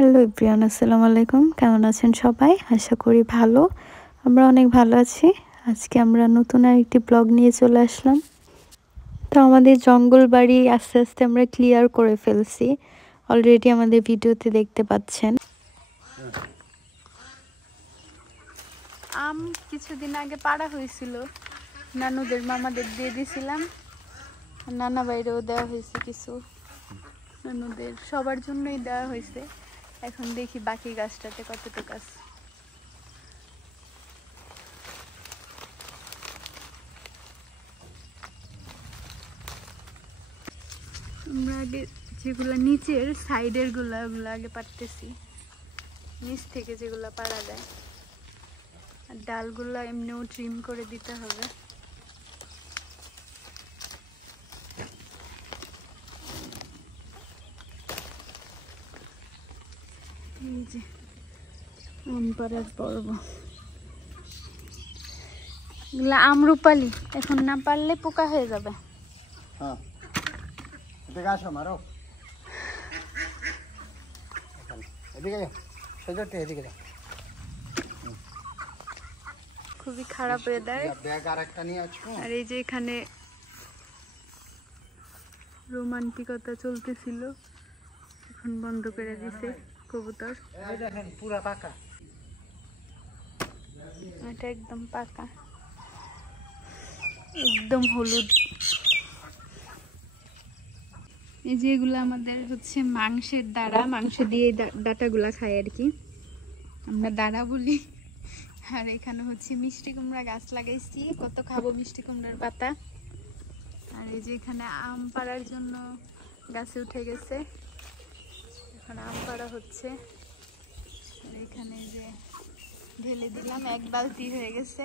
Hello everyone, আসসালামু আলাইকুম। কেমন আছেন সবাই? আশা করি ভালো। আমরা অনেক ভালো আছি। আজকে আমরা নতুন আরেকটি ব্লগ নিয়ে চলে আসলাম। তো আমাদের জঙ্গল বাড়ি আস্তে আস্তে আমরা ক্লিয়ার করে ফেলছি। অলরেডি আমাদের ভিডিওতে দেখতে পাচ্ছেন। আম কিছুদিন আগে পাড়া হয়েছিল, নানুদের মামাদের দিয়ে দিয়েছিলাম। নানা বাইরেও দেওয়া হয়েছে, কিছু নানুদের সবার জন্যই দেওয়া হয়েছে। এখন দেখি বাকি গাছটাতে কতটুকু আছে। আমরা আগে যেগুলো নিচের সাইডের গুলা ওগুলো আগে পারতেছি, নিচ থেকে যেগুলো পারা যায়। আর ডালগুলো এমনিও ট্রিম করে দিতে হবে। এই যে আম পাড়ার পর্ব, এগুলো আমরুপালি। এখন না পারলে পোকা হয়ে যাবে। খুবই খারাপ ওয়েদার। আর এই যে এখানে রোমান্টিকতা চলতেছিল, এখন বন্ধ করে দিছে কবুতর। পুরা পাকা, এটা একদম পাকা, একদম হলুদ। এই যে এগুলো আমাদের হচ্ছে মাংসের দাঁড়া, মাংস দিয়ে ডাটাগুলা খাই আর কি, আমরা দাঁড়া বলি। আর এখানে হচ্ছে মিষ্টি কুমড়া গাছ লাগাইছি, কত খাবো মিষ্টি কুমড়ার পাতা। আর এই যে এখানে আম পাড়ার জন্য গাছে উঠে গেছে, এখন আম পাড়া হচ্ছে। আর এখানে যে ঢেলে দিলাম, 1 বালতি হয়ে গেছে।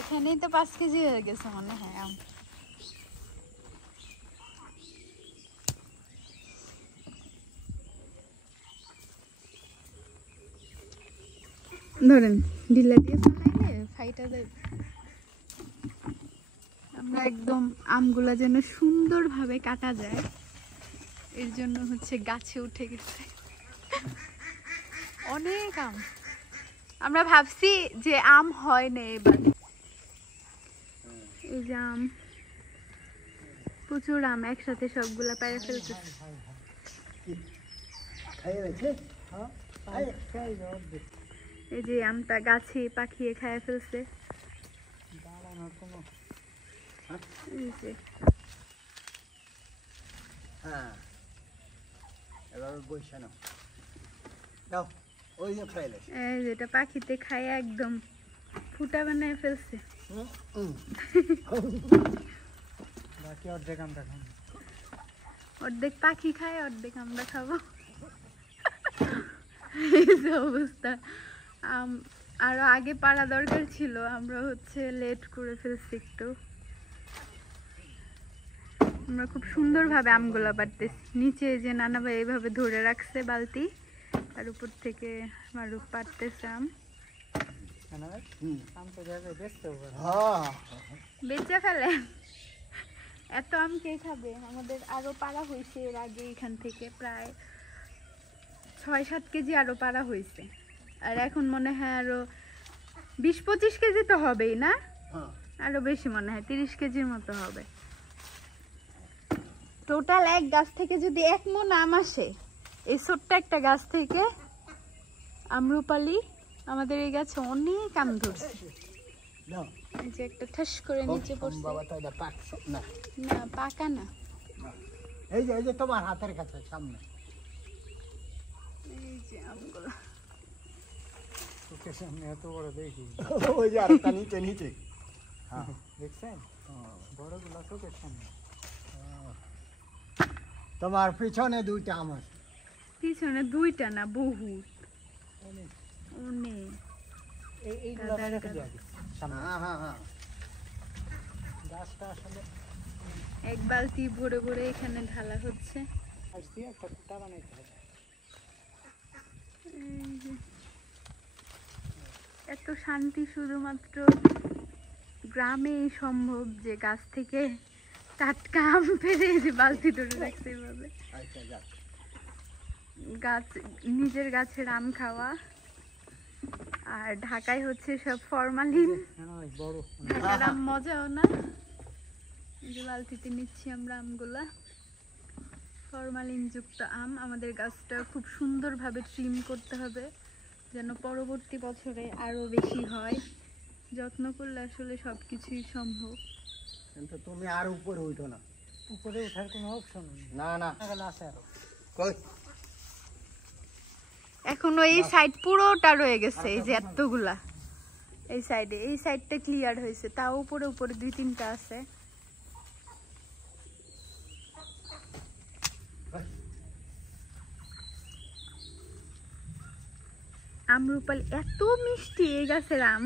এখানেই তো 5 কেজি হয়ে গেছে মনে হয় আম। ধরেন ঢিলা দিয়ে ফেলাইলে ফাইটা দেবে। আমরা একদম আমগুলা যেন সুন্দরভাবে কাটা যায়, এর জন্য হচ্ছে গাছে উঠে গেছে অনেক আম। আমরা ভাবছি যে আম হয় না এবার। এই যে আম, প্রচুর আম একসাথে সবগুলা পেরে ফেলছে। এই যে আমটা গাছে পাখিয়ে খায় ফেলছে। যেটা পাখিতে খায় একদম ফুটা বানায় ফেলছে। অর্ধেক পাখি খায়, অর্ধেক আমরা খাবো। এই যে অবস্থা। আরো আগে পারা দরকার ছিল, আমরা হচ্ছে লেট করে ফেলছি একটু। আমরা খুব সুন্দরভাবে আমগুলা পারতেছি। নিচে যে নানা ভাই এইভাবে ধরে রাখছে বালতি, আর উপর থেকে মারুফ পারতেছে আম। বেচে ফেলে, এত আম কে খাবে? আমাদের আরো পারা হয়েছে এর আগে, এখান থেকে প্রায় 6-7 কেজি আরো পারা হয়েছে। আর এখন মনে হয় আরো 20-25 কেজি তো হবেই না, আরো বেশি মনে হয় 30 কেজির মতো হবে। টোটাল এক গাছ থেকে যদি 1 মণ আম আসে, এই ছোট্ট একটা গাছ থেকে আমরুপালি, আমাদের এই গাছে অনেক আম ধরছে। এই যে একটা ঠাস করে নিচে পড়ছে। না পাকা না, এই যে তোমার হাতের কাছে সামনে এই যে আমগুলো চোখের সামনে এত বড় দেখি। ওই যে আরেকটা নিচে নিচে, দেখছেন বড়গুলো চোখের সামনে। তোমার পিছনে 2টা আম আছে। পিছনে 2টা না, বহুত অনেক। গাছটা আসলে 1 বালতি ভরে ভরে এখানে ঢালা হচ্ছে। এত শান্তি শুধুমাত্র গ্রামেই সম্ভব, যে গাছ থেকে টাটকা আম পেরে যে বালতি ধরে রাখছে এইভাবে। গাছ, নিজের গাছের আম খাওয়া। আর ঢাকায় হচ্ছে সব ফরমালিন, ঢাকার আম মজাও না। বালতিতে নিচ্ছি আমরা আমগুলা, ফরমালিন যুক্ত আম। আমাদের গাছটা খুব সুন্দরভাবে ট্রিম করতে হবে যেন পরবর্তী বছরে আরো বেশি হয়। যত্ন করলে আসলে সবকিছুই সম্ভব। কিন্তু তুমি আর উপরে উঠো না, উপরে ওঠার কোনো অপশন নেই। না না আছে আরো কই, এখনো এই সাইড পুরোটা রয়ে গেছে, এই যে এতগুলা এই সাইডে, এই সাইডটা ক্লিয়ার হয়েছে, তাও উপরে উপরে 2-3টা আছে। আমরুপালি এত মিষ্টি, এই গাছের আম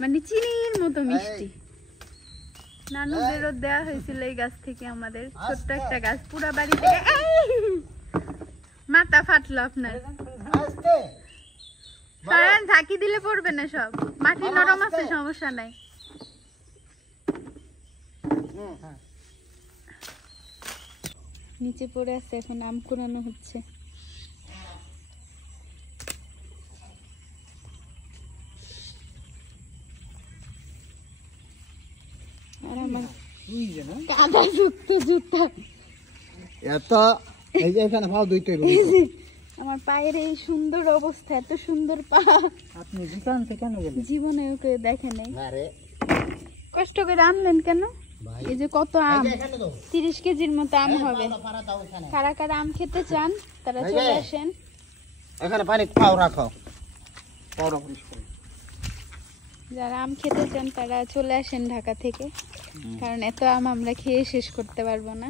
মানে চিনির মতো মিষ্টি। নানুদেরও দেয়া হয়েছিল এই গাছ থেকে, আমাদের ছোট্ট একটা গাছ, পুরা বাড়ি থেকে। মাথা ফাটলো আপনার, কারণ ঝাঁকি দিলে পড়বে না, সব মাটি নরম আছে, সমস্যা নাই। নিচে পড়ে আছে, এখন আম কুড়ানো হচ্ছে। আর আমার কাদা যুক্ত জুতা, এত এই যে এখানে পাও দুইটা আমার পায়ের এই সুন্দর অবস্থা, এত সুন্দর পা। আপনি জুতা আনতে কেন গেলেন? জীবনে ওকে দেখে নাই। আরে কষ্ট করে আনলেন কেন? এই যে কত আম, 30 কেজির মতো আম হবে। কারা কারা আম খেতে চান তারা চলে আসেন। এখানে পানি পাও রাখো, পাওড়া পরিষ্কার। যারা আম খেতে চান তারা চলে আসেন ঢাকা থেকে, কারণ এত আম আমরা খেয়ে শেষ করতে পারবো না।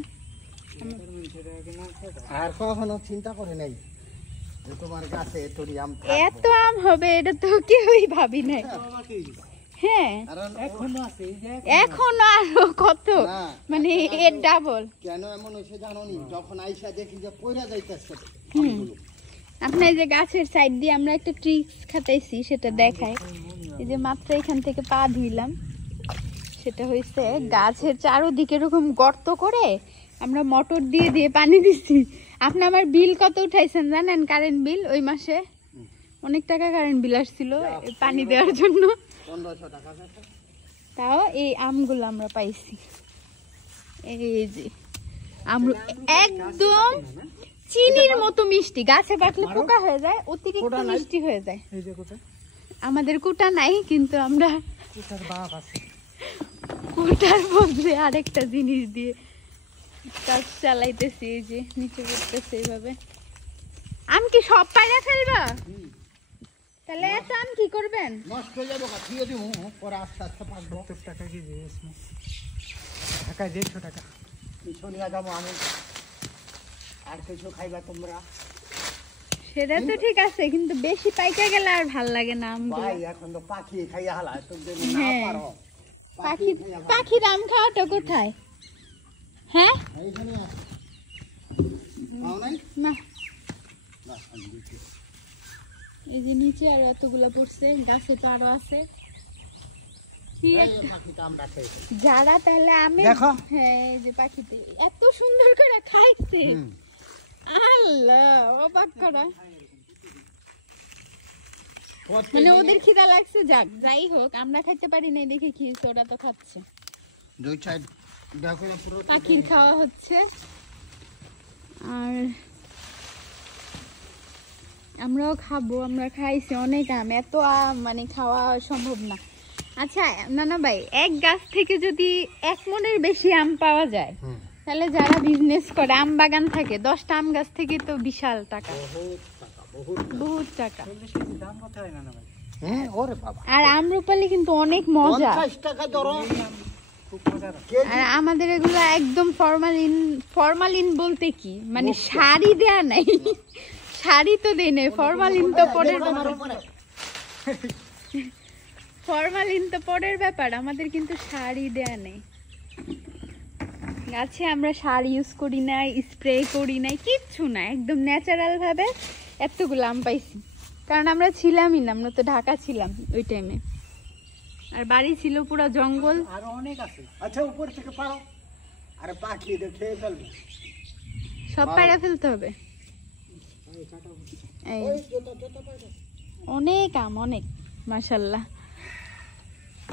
আর কখনো চিন্তা করে নাই তোমার গাছে এত আম হবে, এটা তো কেউই ভাবি নাই। হ্যাঁ এখনো আরো কত, মানে এর ডাবল। কেন এমন হয়েছে জানো নি? যখন আইসা দেখি যে পয়রা যাইতেছে। আপনার যে গাছের সাইড দিয়ে আমরা একটা ট্রিক্স খাটাইছি, সেটা দেখায়। এই যে মাত্র এখান থেকে পা ধুইলাম, সেটা হয়েছে গাছের চারোদিকে এরকম গর্ত করে আমরা মোটর দিয়ে দিয়ে পানি দিচ্ছি। আপনি আমার বিল কত উঠাইছেন জানেন? কারেন্ট বিল ওই মাসে অনেক টাকা কারেন্ট বিল আসছিল পানি দেওয়ার জন্য। 1500 টাকা। তাও এই আমগুলো আমরা পাইছি। এই যে আমরা একদম চিনির মতো মিষ্টি, গাছে পাকলে পোকা হয়ে যায়, অতিরিক্ত মিষ্টি হয়ে যায়। আমাদের কুটা নাই, কিন্তু আমরা কুটার বদলে আরেকটা জিনিস দিয়ে কাজ চালাইতেছি। এই যে নিচে পড়তেছে এইভাবে। আম কি সব পাইরা ফেলবা? তাহলে এত আম কি করবেন? নষ্ট হয়ে যাবে, খাইয়ে দিব, পরে আস্তে আস্তে পাকবো। 70 টাকা কেজি, ঢাকায় 150 টাকা। কিছু নিয়ে যাবো আমি, আর কিছু খাইবা তোমরা? সেটা তো ঠিক আছে, কিন্তু বেশি পাইকা গেলে আর ভাল লাগে না আমগুলো। ভাই এখন তো পাখি খাইয়া হালা, তুমি না পারো। পাখির আম খাওয়াটা কোথায়? হ্যাঁ এইখানে আছে, পাও নাই না। না আমি দিচ্ছি। এই যে নিচে আরো এতগুলা পড়ছে, গাছে তো আরো আছে। যারা তাহলে আমি, হ্যাঁ এই যে পাখিতে এত সুন্দর করে খাইছে, আল্লাহ অবাক করা। মানে ওদের খিদা লাগছে, যাক যাই হোক, আমরা খাইতে পারি নাই দেখে খেয়েছে, ওরা তো খাচ্ছে। পাখির খাওয়া হচ্ছে, আর আমরাও খাবো। আমরা খাইছি অনেক আম, এত আম মানে খাওয়া সম্ভব না। আচ্ছা নানা ভাই, এক গাছ থেকে যদি 1 মনের বেশি আম পাওয়া যায়, তাহলে যারা বিজনেস করে, আম বাগান থাকে, 10টা আম গাছ থেকে তো বিশাল টাকা, বহুত টাকা। আর আমরুপালি কিন্তু অনেক মজা। আর আমাদের এগুলা একদম ফরমালিন বলতে কি মানে শাড়ি দেয়া নাই, শাড়ি তো দেই নাই, ফরমালিন তো পরের ব্যাপার। আমাদের কিন্তু শাড়ি দেয়া নেই গাছে, আমরা সার ইউজ করি নাই, স্প্রে করি নাই, কিচ্ছু না, একদম ন্যাচারাল ভাবে এতগুলো আম পাইছি। কারণ আমরা ছিলামই না, আমরা তো ঢাকা ছিলাম ওই টাইমে, আর বাড়ি ছিল পুরো জঙ্গল। আরো অনেক আছে। আচ্ছা উপর থেকে পারো, আরে পাখি খেয়ে ফেলবে, সব পায়রা ফেলতে হবে। এই ওই জোতা জোতা পাইছো অনেক আম, অনেক। মাশাল্লাহ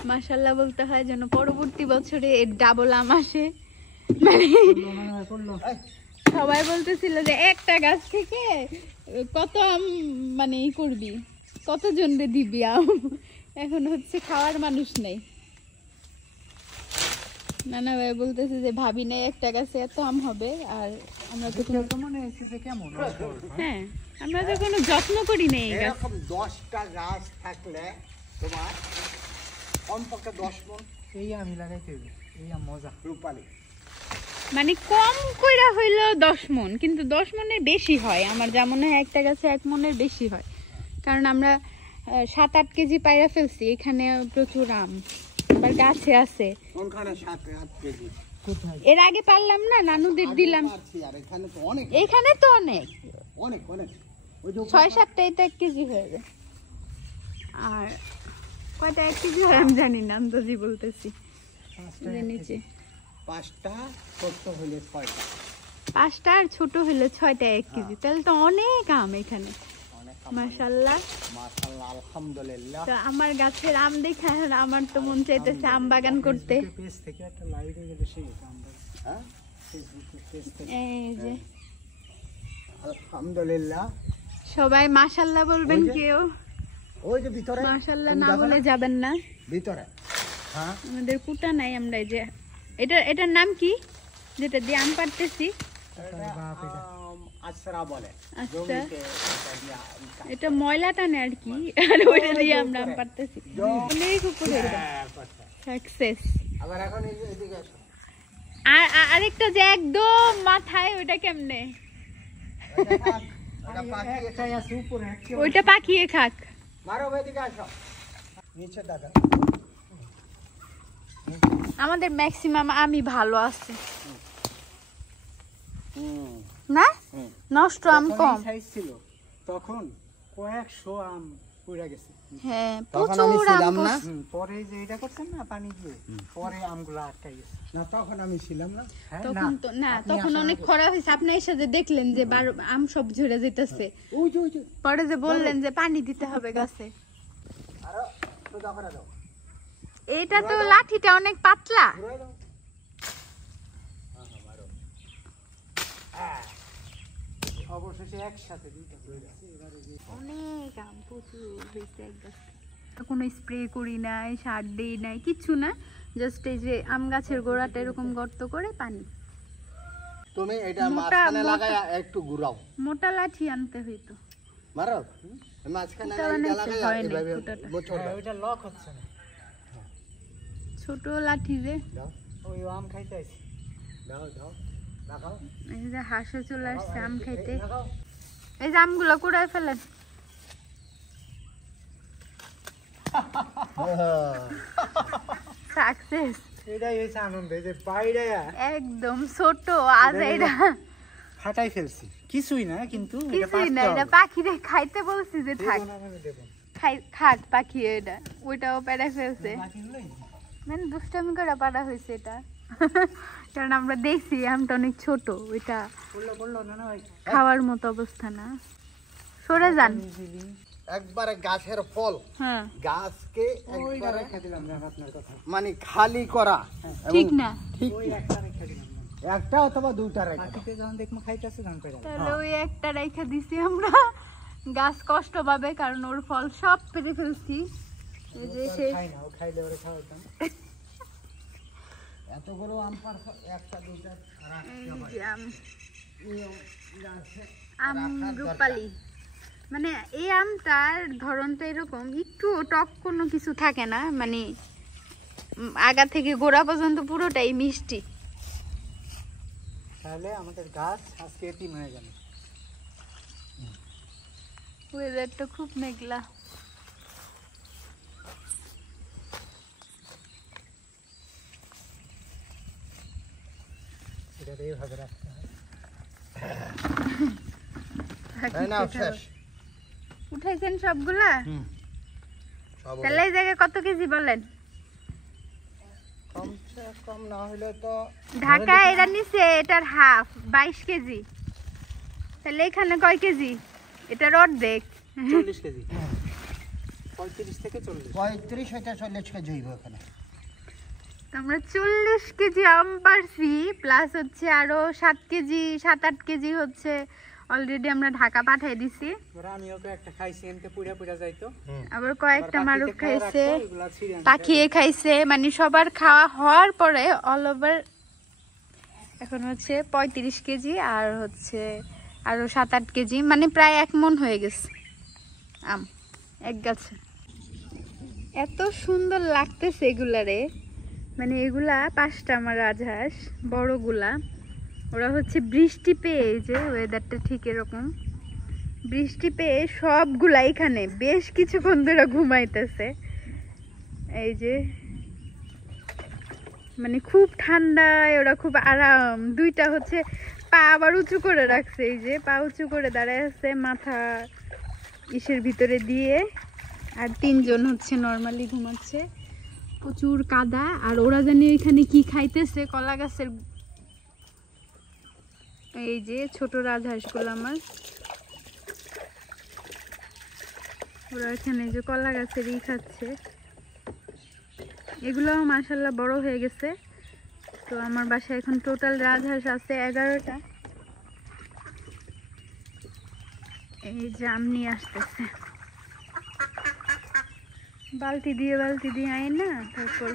মাশাল্লাহ বলতে হয় যেন পরবর্তী বছরে এর ডাবল আম আসে। মানে সবাই বলতেছিল যে একটা গাছ থেকে কত আম মানে ই করবি, কতজন রে দিবি আম। এখন হচ্ছে খাওয়ার মানুষ নেই। নানা ভাই বলতেছে যে ভাবি নাই একটা গাছে এত আম হবে, আর আমরা তো হ্যাঁ আমরা তো কোনো যত্ন করি নাই এই গাছ। এরকম 10টা গাছ থাকলে তোমার কমপক্ষে 10 মণ এই আমি লাগাইতে হবে, এই আম মজা। রূপালি মানে কম কইরা হইলো 10 মণ, কিন্তু 10 মণের বেশি হয় আমার যা মনে হয়। একটা গাছে 1 মণের বেশি হয়, কারণ আমরা 7-8 কেজি পায়রা ফেলছি। এখানে প্রচুর আম আবার গাছে আছে। কোনখানে 7-8 কেজি কোথায়? এর আগে পারলাম না, নানুদের দিলাম। পারছি, আর এখানে তো অনেক এখানে তো অনেক অনেক অনেক ওই যে 6-7টাই তো 1 কেজি হয়ে যায়। আর কয়টা 1 কেজি হয় আমি জানি না, আন্দাজি বলতেছি। এই যে নিচে 5টা ছোট হলে 6টা 5টা আর ছোট হলে 6টা 1 কেজি, তাহলে তো অনেক আম এখানে। অনেক মাশাআল্লাহ। মাশাআল্লাহ আলহামদুলিল্লাহ। তো আমার গাছের আম দেখে এখন আমার তো মন চাইতেছে আম বাগান করতে। পেজ থেকে একটা লাইট হয়ে গেলে সেই আমরা হ্যাঁ ফেসবুকে পেজ থেকে এই যে আলহামদুলিল্লাহ। সবাই মাশাআল্লাহ বলবেন ওই যে- কেউ, ওই যে ভিতরে মাশাআল্লাহ তুমি না দেখো বলে যাবেন না। ভিতরে হ্যাঁ আমাদের কুটা নাই, আমরা এই যে এটার নাম কি যেটা দিয়ে আম পাড়তেছি? আছরা বলে আচ্ছা। জমিতে এটা দিয়া আম এটা ময়লা টানে আর কি, আর ওইটা দিয়ে আমরা আম পাড়তেছি। অনেক উপরে সাকসেস। আবার এখন এই যে এদিকে আসো। আর আরেকটা যে একদম মাথায়, ওইটা কেমনে? ওটা থাক, ওটা পাকিয়ে একটাই আছে উপরে, একটা ওইটা পাকিয়ে খাক। মারো এদিকে আসো নিচে দাদা। আমাদের ম্যাক্সিমাম আমি ভালো আছে হুম না, হুম। নষ্ট আম কম। সাইজ ছিল তখন কয়েকশো আম পুড়ে গেছে। হ্যাঁ তখন আমি প্রচুর আম ছিলাম না। পড়ছে। পরে যে এটা করছেন না পানি দিয়ে, পরে আমগুলো আটকাই গেছে। না তখন আমি ছিলাম না। হ্যাঁ তখন তো না, আপনি তখন আসার অনেক আগে। খরা হয়েছে। আপনি এসে যে দেখলেন যে আম সব ঝরে যেতেছে, ওই যে ওই যে পরে যে বললেন যে পানি দিতে হবে গাছে। আরো সোজা করে দাও এইটা তো লাঠিটা অনেক পাতলা। ঘুরাই দাও। মারো অবশেষে একসাথে দুইটা হয়ে গেছে। এবারে যে অনেক আম প্রচুর হয়েছে এক গাছে। কোনো স্প্রে করি নাই, সার দেই নাই, কিচ্ছু না। জাস্ট এই যে আম গাছের গোড়াটা এরকম গর্ত করে পানি। তুমি এটা মোটা- মাঝখানে মোটা- লাগায় একটু ঘুরাও মোটা লাঠি আনতে হইতো। মারো মাঝখানে এটা লাগায় বানাইছে, লাগায় হয় নাই এভাবে ফুটাটা। মোচড় হ্যাঁ, দাও ওইটা লক হচ্ছে না। ছোট লাঠি যে, দাও ওই আম খাইতে আইছি। দাও দাও লাগাও এই যে হাঁসে চলে আসছে আম খাইতে। লাগাও এই যে আমগুলো কুড়ায় ফেলেন। সাকসেস এটাই হয়েছে আনন্দ, এই যে বাইরে একদম ছোট। আজ এটা ফাটাই ফেলছি, কিছুই না কিন্তু এটা কিছুই না, পারতে এটা হবে। পাখিরে খাইতে বলছি যে থাক, দেবো না মানে দেবো না। খাক পাখি। এটা ওইটাও পেড়ে ফেলছে, বাকিগুলোই না। মানে দুষ্টামি করে পাড়া হয়েছে এটা। কারণ আমরা দেখছি আমটা অনেক ছোট, ওইটা পড়লো না না ভাই। খাওয়ার মতো অবস্থা না। সরে যান। ইজিলি একবারে গাছের ফল হ্যাঁ গাছকে ওইটা একবারে রেখে দিলাম না আপনার কথা। মানে খালি করা এবং ঠিক না, ঠিক ওই একটা রেখে দিলাম না। একটা অথবা দুইটা রেখে দাও। পাখিতে যখন দেখবো খাইতেছে ধান পেড়া। তাহলে ওই একটা রেখা দিছি আমরা। গাছ কষ্ট পাবে কারণ ওর ফল সব পেরে ফেলছি। এই যে সে খাই না, ও খাইলে ওরে খাওয়াতাম। এতগুলো আম পারছো একটা দুইটা এই যে আম গাছে আম রাখার রূপালি। মানে এই আমটার ধরনটা এরকম, একটু টক কোনো কিছু থাকে না, মানে আগা থেকে গোড়া পর্যন্ত পুরোটাই মিষ্টি। তাহলে আমাদের গাছ আজকে এতিম হয়ে গেল। ওয়েদারটা খুব মেঘলা। এটা এইভাবে রাখতে হয়। তাই না শেষ উঠাইছেন সবগুলা? সব তাহলে এই জায়গায় কত কেজি বলেন? কমসে কম না হলে তো ঢাকা এরা নিচে এটার হাফ 22 কেজি। তাহলে এখানে কয় কেজি? এটার অর্ধেক। 40 কেজি 35 থেকে 40 35 হইতে 40 কেজি হইব এখানে। আমরা 40 কেজি আম পারছি, প্লাস হচ্ছে আরো 7 কেজি 7-8 কেজি হচ্ছে অলরেডি আমরা ঢাকা পাঠিয়ে দিছি। আমিও একটা খাইছি, এনতে পুড়া পুড়া যাইতো। আবার কয়েকটা মারুক খাইছে, এগুলা ছিঁড়ে আনতে পাখিয়ে খাইছে, মানে সবার খাওয়া হওয়ার পরে অল ওভার এখন হচ্ছে 35 কেজি আর হচ্ছে আরো 7-8 কেজি, মানে প্রায় 1 মণ হয়ে গেছে আম এক গাছে। এত সুন্দর লাগতেছে এগুলারে, মানে এগুলা 5টা আমার রাজহাঁস বড়গুলা, ওরা হচ্ছে বৃষ্টি পেয়ে, এই যে ওয়েদারটা ঠিক এরকম, বৃষ্টি পেয়ে সবগুলা এখানে বেশ কিছুক্ষণ ধরে ঘুমাইতেছে। এই যে মানে খুব ঠান্ডায় ওরা খুব আরাম। 2টা হচ্ছে পা আবার উঁচু করে রাখছে, এই যে পা উঁচু করে দাঁড়ায় আছে মাথা ইসের ভিতরে দিয়ে, আর 3জন হচ্ছে নর্মালি ঘুমাচ্ছে। প্রচুর কাদা, আর ওরা জানি এখানে কি খাইতেছে, কলা গাছের। এই যে ছোট রাজহাঁসগুলো আমার, ওরা এখানে যে কলা গাছেরই খাচ্ছে। এগুলোও মাশাআল্লাহ বড় হয়ে গেছে। তো আমার বাসায় এখন টোটাল রাজহাঁস আছে 11টা। এই যে আম নিয়ে আসতেছে, বালতি দিয়ে আয় না, তারপর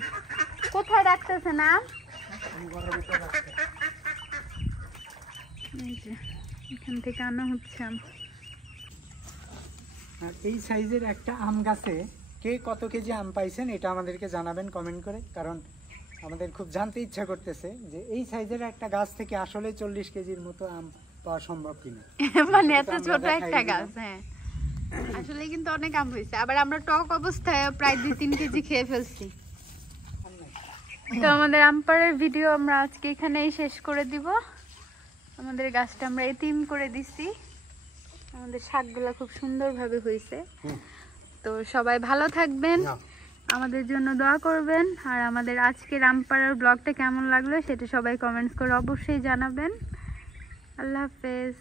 কোথায় রাখতেছে না, এই যে এখান থেকে আনা হচ্ছে আম। আর এই সাইজের একটা আম গাছে কে কত কেজি আম পাইছেন এটা আমাদেরকে জানাবেন কমেন্ট করে, কারণ আমাদের খুব জানতে ইচ্ছা করতেছে যে এই সাইজের একটা গাছ থেকে আসলে 40 কেজির মতো আম পাওয়া সম্ভব কিনা। মানে এত ছোট একটা গাছ, হ্যাঁ আসলে কিন্তু অনেক আম হয়েছে। আবার আমরা টক অবস্থায় প্রায় 2-3 কেজি খেয়ে ফেলছি। তো আমাদের আম পাড়ার ভিডিও আমরা আজকে এখানেই শেষ করে দিব। আমাদের গাছটা আমরা এতিম করে দিছি, আমাদের শাকগুলা খুব সুন্দরভাবে হয়েছে। তো সবাই ভালো থাকবেন, আমাদের জন্য দোয়া করবেন, আর আমাদের আজকের আমপাড়ার ব্লগটা কেমন লাগলো সেটা সবাই কমেন্টস করে অবশ্যই জানাবেন। আল্লাহ হাফেজ।